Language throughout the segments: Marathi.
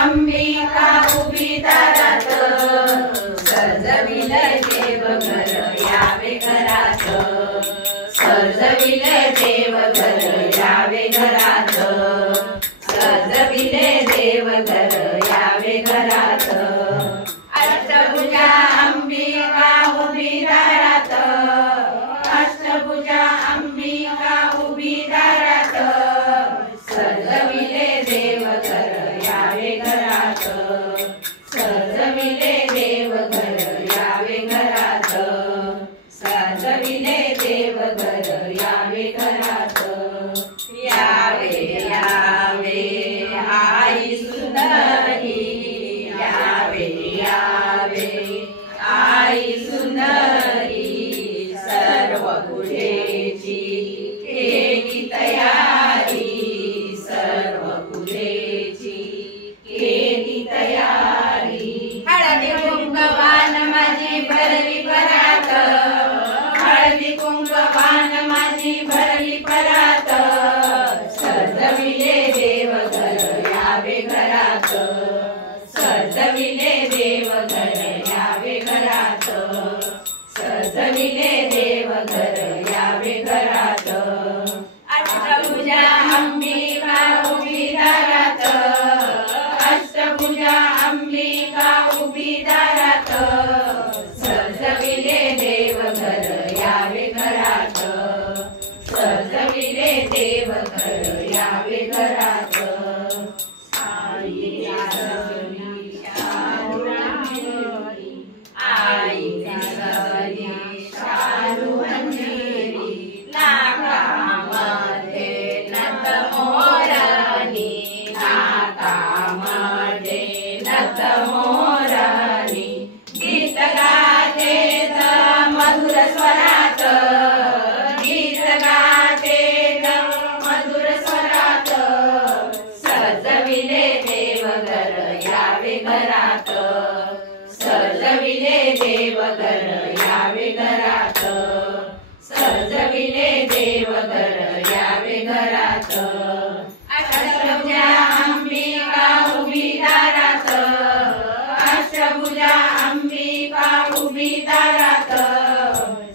अंबिका उभी दारात, सजविले देवघर यावे घरात, सजविले देवघर यावे घरात, सजविले देवघर यावे घरात। अष्टभुजा अंबिका उभी दारात, अष्टभुजा अंबिका उभी दारात, सजविले देवघर यावे घरात, सजविले देवघर यावे घरात, सजविले देवघर यावे घरात। यावे यावे आई सुंदरी, यावे यावे आई सुंदरी, सर्व पूजेची केली तयारी, सर्व पूजेची केली तयारी। हळदी कुंकवान माझी भरली परात, हळदी कुंकवान माझी भरली परात, सजविले देवघर यावे घरात, सजविले देवघर यावे घरात, सजविले देवघर यावे घरात। अष्टभुजा अंबिका उभी दारात, अष्टभुजा अंबिका उभी दारात, सजविले देवघर यावे घरात, सजविले देवघर यावे घरात। आई सजली शालू अंजेरी, आई सजली शालू अंजेरी, नाकामध्ये नथ मोरानी, नाकामध्ये नथ मोरानी, गीत गाते मधुर स्वरात, गीत गाते मधुर स्वरात, सजविले देवघर यावे घरात, सजविले देवघर यावे घरात, सजविले देवघर यावे घरात। अष्टभुजा अंबिका उभी दारात, अष्टभुजा अंबिका उभी दारात,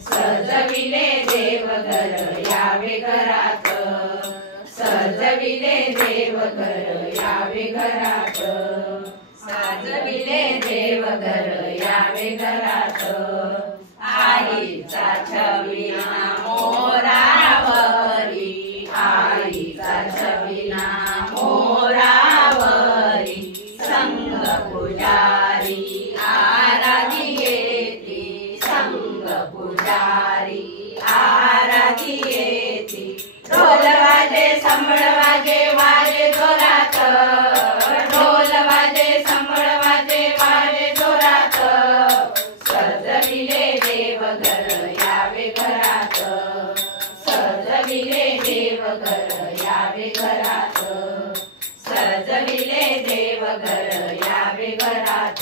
सजविले देवघर यावे घरात, सजविले देवघर यावे घरात, सजविले देवघर यावे घरात। आईचा छबिना मोरावरी, आईचा छबिना मोरावरी, संग पुजारी आराधी येती, संग पुजारी आराधी येती। ढोल वाजे संबळ वाजे वाजे जोरात, ढोल वाजे संबळ वाजे वाजे जोरात, सजविले देवघर यावे घरात, सजविले देवघर यावे घरात, सजविले देवघर यावे घरात।